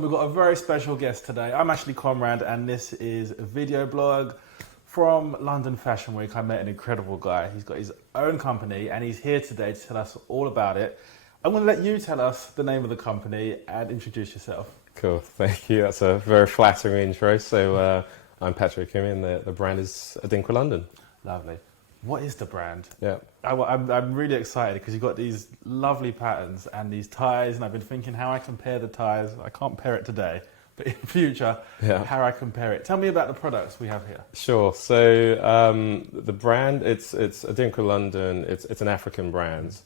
We've got a very special guest today. I'm actually Conrad, and this is Videoblogg from London Fashion Week. I met an incredible guy. He's got his own company, and he's here today to tell us all about it. I'm going to let you tell us the name of the company and introduce yourself. Cool, thank you. That's a very flattering intro. So I'm Patric Okumi, and the brand is ADINKRA London. Lovely. What is the brand? Yeah. I'm really excited because you've got these lovely patterns and these ties, and I've been thinking how I compare the ties. I can't pair it today, but in future, how I compare it. Tell me about the products we have here. Sure. So the brand, it's ADINKRA London. It's an African brand,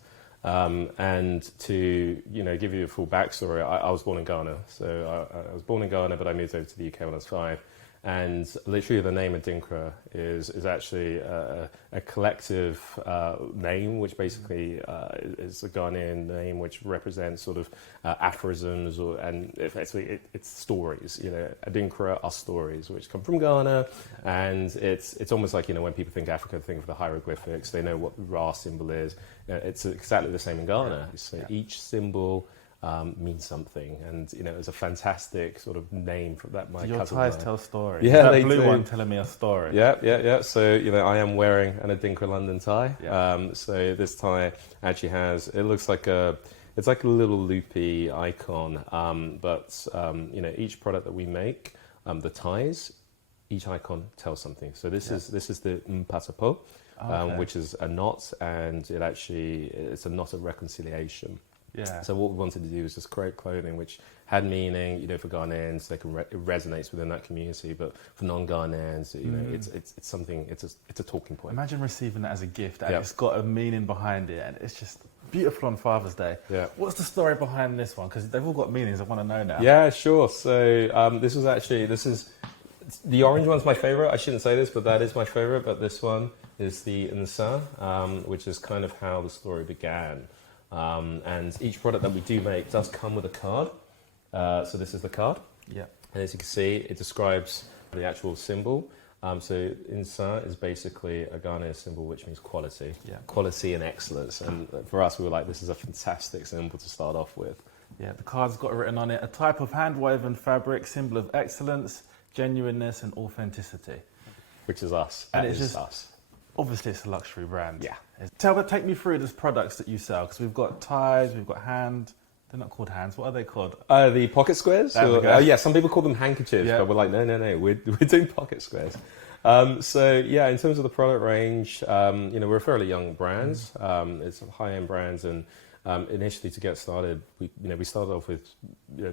and to give you a full backstory, I was born in Ghana. So I was born in Ghana, but I moved over to the UK when I was 5. And literally the name ADINKRA is actually a collective name, which basically is a Ghanaian name which represents sort of aphorisms, and effectively it's stories. ADINKRA are stories which come from Ghana, and it's almost like, when people think Africa, think of the hieroglyphics, they know what the Ra symbol is. It's exactly the same in Ghana. So each symbol means something, and it was a fantastic sort of name for that. My your cousin ties tell stories. Yeah, that blue one telling me a story. Yeah. So I am wearing an ADINKRA London tie. Yeah. So this tie actually has. It looks like it's like a little loopy icon. But each product that we make, the ties, each icon tells something. So this is the mpatapo, which is a knot, and it's a knot of reconciliation. Yeah. So what we wanted to do was just create clothing which had meaning, for Ghanaians, it resonates within that community, but for non-Ghanaians, it's something, it's a talking point. Imagine receiving that as a gift, and it's got a meaning behind it, and it's just beautiful on Father's Day. Yeah. What's the story behind this one? Because they've all got meanings. I want to know now. Yeah, sure. So this is the orange one's my favorite. I shouldn't say this, but that is my favorite. But this one is the Nsa, which is kind of how the story began. And each product that we do make does come with a card. So this is the card. Yeah. And as you can see, it describes the actual symbol. So Insa is basically a Ghanaian symbol which means quality. Yeah. Quality and excellence. And for us, we were like, this is a fantastic symbol to start off with. Yeah. The card's got written on it, a type of hand-woven fabric, symbol of excellence, genuineness and authenticity. Which is us. And it's just us. Obviously, it's a luxury brand. Yeah. Take me through the products that you sell, because we've got ties, we've got they're not called hands, what are they called? The pocket squares? Yeah, some people call them handkerchiefs, but we're like, no, we're doing pocket squares. So yeah, in terms of the product range, we're a fairly young brand. It's high-end brands, and initially to get started, we started off with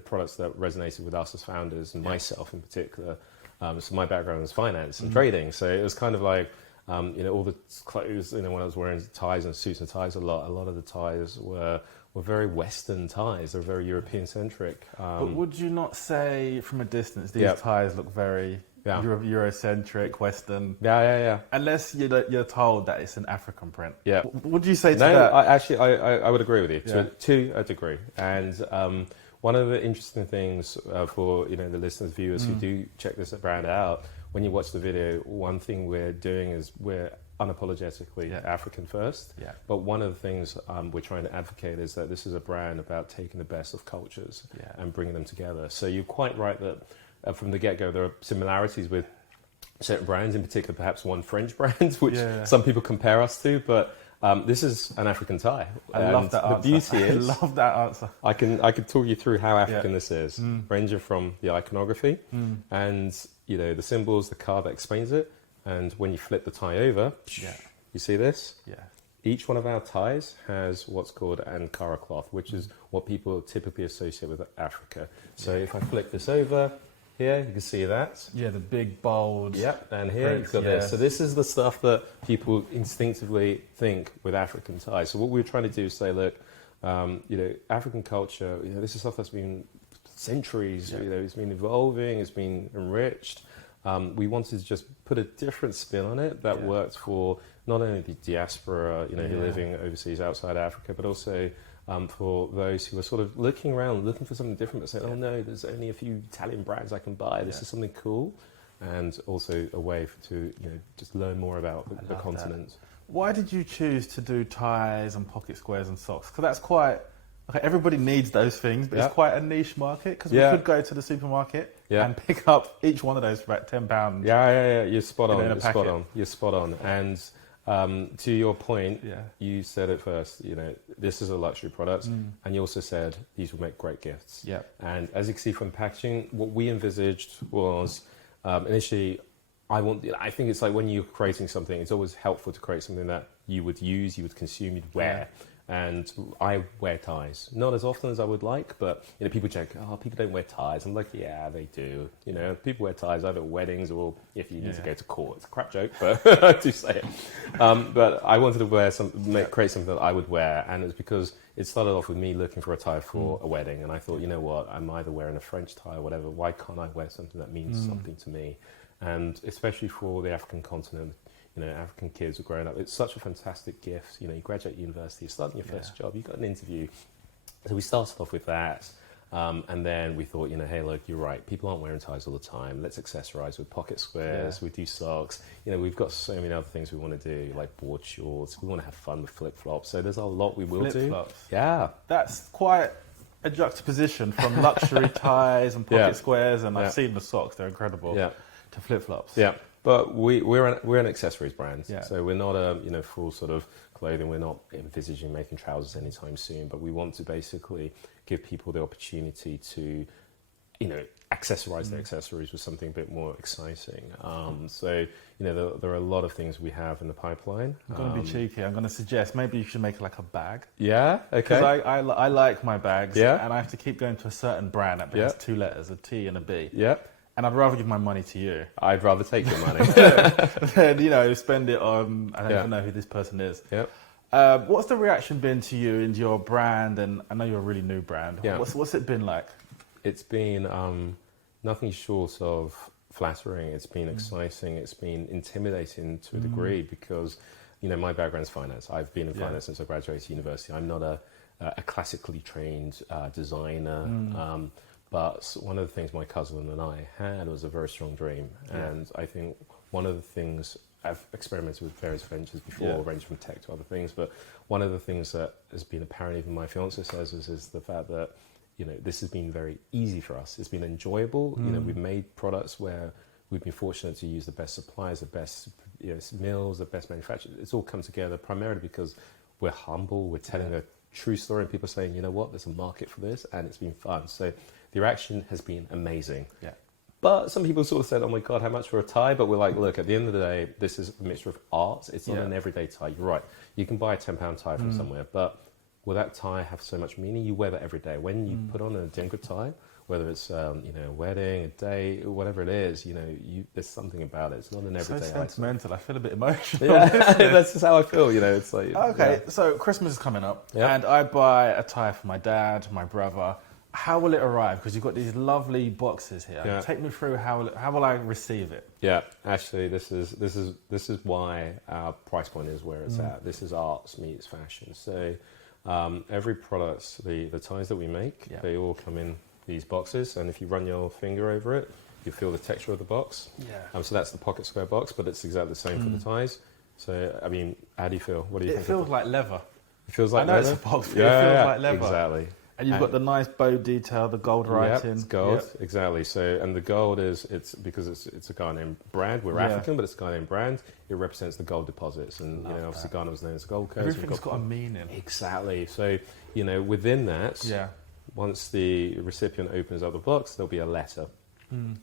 products that resonated with us as founders, and myself in particular. So my background is finance and trading, so it was kind of like, all the clothes, when I was wearing ties and suits and ties a lot of the ties were very Western ties. They're very European-centric. But would you not say from a distance these ties look very Eurocentric, Western? Yeah. Unless you're told that it's an African print. Yeah. What do you say to that? I would agree with you to a degree. And one of the interesting things for the listeners, viewers who do check this brand out, when you watch the video, one thing we're doing is we're unapologetically African first. Yeah. But one of the things we're trying to advocate is that this is a brand about taking the best of cultures and bringing them together. So you're quite right that from the get-go there are similarities with certain brands, in particular perhaps one French brand, which some people compare us to, but this is an African tie. I love that answer. The beauty is, I love that answer. I can talk you through how African this is, ranging from the iconography and the symbols, the card that explains it, and when you flip the tie over, you see this? Yeah. Each one of our ties has what's called Ankara cloth, which is what people typically associate with Africa. So if I flick this over, here you can see that. Yeah, the big bold. Yep, and here you've got this. So this is the stuff that people instinctively think with African ties. So what we're trying to do is say, look, African culture, this is stuff that's been centuries, it's been evolving, it's been enriched. We wanted to just put a different spin on it that worked for not only the diaspora, who are living overseas outside Africa, but also for those who are sort of looking around, looking for something different, but saying, oh no, there's only a few Italian brands I can buy. This is something cool. And also a way to just learn more about the continent. Why did you choose to do ties and pocket squares and socks? Because that's quite Okay, everybody needs those things, but Yeah. it's quite a niche market because we Yeah. could go to the supermarket Yeah. and pick up each one of those for about £10. Yeah. You're spot In on. a You're spot packet. on. You're spot on. And to your point, Yeah. you said it first. You know, this is a luxury product, and you also said these will make great gifts. Yeah. And as you can see from packaging, what we envisaged was initially, I think it's like when you're creating something, it's always helpful to create something that you would use, you would consume, you'd wear. And I wear ties, not as often as I would like, but you know, people joke, oh, people don't wear ties. I'm like, yeah, they do. You know, people wear ties either at weddings or if you need to go to court. It's a crap joke, but I do say it. But I wanted to create something that I would wear, and it was because it started off with me looking for a tie for a wedding, and I thought, you know what, I'm either wearing a French tie or whatever. Why can't I wear something that means something to me? And especially for the African continent. You know, African kids are growing up. It's such a fantastic gift. You know, you graduate university, you're starting your first job, you got an interview. So we started off with that. And then we thought, you know, hey, look, you're right. People aren't wearing ties all the time. Let's accessorize with pocket squares. We do socks. You know, we've got so many other things we want to do, like board shorts. We want to have fun with flip-flops. So there's a lot we will do. Flip-flops. Yeah. That's quite a juxtaposition from luxury ties and pocket squares, and I've seen the socks. They're incredible. Yeah. To flip-flops. Yeah. But we're an accessories brand, Yeah. so we're not a full sort of clothing. We're not envisaging making trousers anytime soon. But we want to basically give people the opportunity to, you know, accessorize their accessories with something a bit more exciting. So you know, there are a lot of things we have in the pipeline. I'm going to be cheeky. I'm going to suggest maybe you should make like a bag. Yeah. Okay. Because I like my bags. Yeah. And I have to keep going to a certain brand that has 2 letters, a T and a B. Yeah. And I'd rather give my money to you I'd rather take your money. than, you know, spend it on, I don't even know who this person is. Yep. What's the reaction been to you and your brand? And I know you're a really new brand. Yeah. What's it been like? It's been nothing short of flattering. It's been exciting. It's been intimidating to a degree because, you know, my background's finance. I've been in finance since I graduated university. I'm not a classically trained designer. But one of the things my cousin and I had was a very strong dream. And I think one of the things, I've experimented with various ventures before, ranging from tech to other things, but one of the things that has been apparent, even my fiance says, is the fact that, you know, this has been very easy for us. It's been enjoyable. You know, we've made products where we've been fortunate to use the best suppliers, the best mills, the best manufacturers. It's all come together primarily because we're humble, we're telling a true story, and people are saying, you know what, there's a market for this, and it's been fun. So the reaction has been amazing. Yeah. But some people sort of said, oh my God, how much for a tie? But we're like, look, at the end of the day, this is a mixture of art. It's not an everyday tie. You're right. You can buy a £10 tie from somewhere, but will that tie have so much meaning? You wear that every day. When you put on an ADINKRA tie, whether it's you know, a wedding, a day, whatever it is, you know, there's something about it. It's not an everyday So item. sentimental. I feel a bit emotional. Yeah, that's just how I feel. You know, it's like Okay, so Christmas is coming up, and I buy a tie for my dad, my brother. How will it arrive? Because you've got these lovely boxes here. Yeah. Take me through how will I receive it? Yeah, actually, this is why our price point is where it's at. This is arts meets fashion. So every product, the ties that we make, they all come in these boxes, and if you run your finger over it, you feel the texture of the box. Yeah. So that's the pocket square box, but it's exactly the same for the ties. So I mean, how do you feel? What do you think? It feels like leather. It feels like I know leather? it's a box, but it feels like leather. Exactly. And you've got the nice bow detail, the gold writing. It's gold, exactly. So, and the gold it's because it's a Ghanaian brand. We're African, but it's a Ghanaian brand. It represents the gold deposits, and you know, obviously Ghana was known as Gold Coast. Everything's got a meaning. Exactly. So, you know, within that, once the recipient opens up the box, there'll be a letter.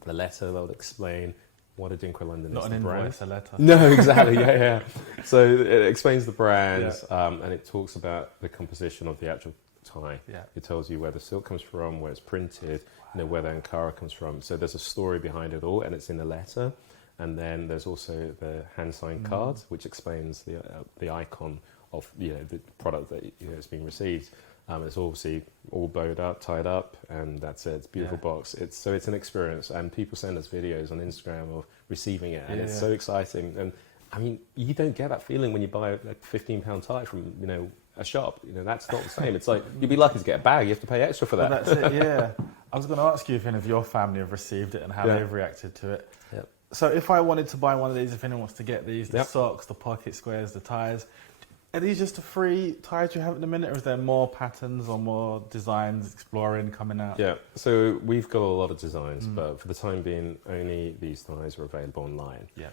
The letter will explain what ADINKRA London Not is. an invoice, a letter. No, exactly. Yeah. So it explains the brand, and it talks about the composition of the actual tie. Yeah. It tells you where the silk comes from, where it's printed, you know, where the Ankara comes from. So there's a story behind it all, and it's in a letter. And then there's also the hand signed card, which explains the icon of, you know, the product that, you know, is being received. It's obviously all bowed up, tied up, and that's it. It's a beautiful box. It's an experience, and people send us videos on Instagram of receiving it, and it's so exciting. And I mean, you don't get that feeling when you buy a £15 tie from, you know, a shop. You know, that's not the same. It's like, you'd be lucky to get a bag. You have to pay extra for that. Well, that's it, yeah. I was going to ask you if any of your family have received it and how they've reacted to it. So if I wanted to buy one of these, if anyone wants to get these, the socks, the pocket squares, the ties, Are these just the 3 ties you have at the minute, or is there more patterns or more designs exploring coming out? Yeah, so we've got a lot of designs, but for the time being, only these ties are available online. Yeah.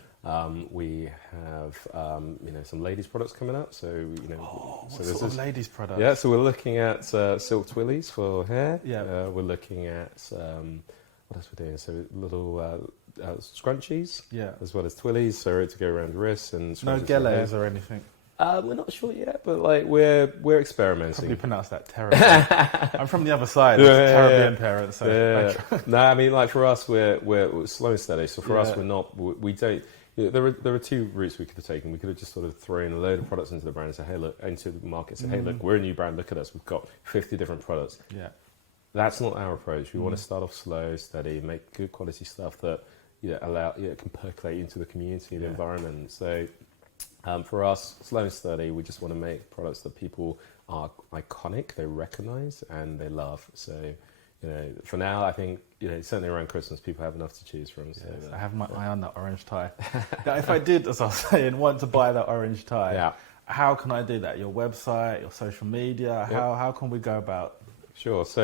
We have, some ladies' products coming out. So, What sort of ladies' products? Yeah, so we're looking at silk twillies for hair. Yeah. We're looking at, what else we're doing? So little scrunchies. Yeah. As well as twillies, so to go around the wrists and No scrunchies for hair. gelles or anything. We're not sure yet, we're experimenting. Probably pronounce that terribly. I'm from the other side, Caribbean parents. So No, I mean, for us, we're slow and steady. So for us, we don't. There are 2 routes we could have taken. We could have just sort of thrown a load of products into the brand and say, hey, look, into the market, say, hey, look, we're a new brand. Look at us. We've got 50 different products. Yeah. That's not our approach. We want to start off slow, steady, make good quality stuff that can percolate into the community, the environment. So. For us, slow and steady, we just want to make products that people are iconic, they recognize, and they love. So, for now, I think, certainly around Christmas, people have enough to choose from. So yes, I have my eye on that orange tie. Now, if I did, as I was saying, want to buy that orange tie, how can I do that? Your website, your social media? How can we go about? Sure. So,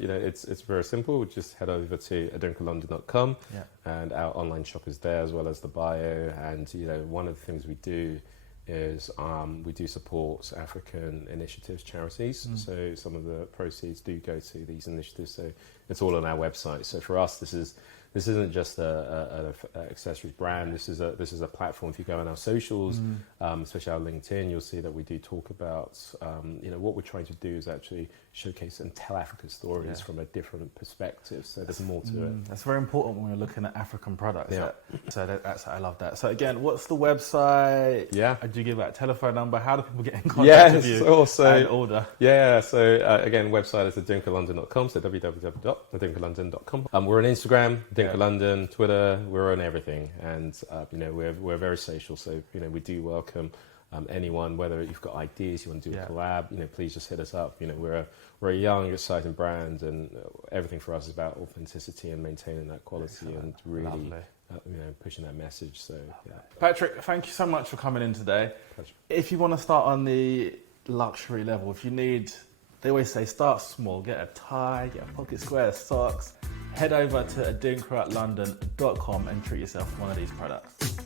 it's very simple. Just head over to ADINKRALondon.com, and our online shop is there, as well as the bio. And, one of the things we do is we do support African initiatives, charities. So some of the proceeds do go to these initiatives. So it's all on our website. So for us, this isn't just an accessories brand. This is a platform. If you go on our socials, especially our LinkedIn, you'll see that we do talk about what we're trying to do is actually showcase and tell African stories from a different perspective. So there's more to it. That's very important when we're looking at African products. Yeah. I love that. So again, what's the website? Yeah. Do you give that telephone number? How do people get in contact with you and order? Yeah. So again, website is ADINKRALondon.com. So www.adinkralondon.com. We're on Instagram, ADINKRA London, Twitter. We're on everything, and we're very social. So we do welcome anyone, whether you've got ideas, you want to do a collab, please just hit us up. We're a young, exciting brand, and everything for us is about authenticity and maintaining that quality and really, pushing that message. So, Patric, thank you so much for coming in today. Pleasure. If you want to start on the luxury level, if you need, they always say start small, get a tie, get a pocket square, socks. Head over to ADINKRALondon.com and treat yourself to one of these products.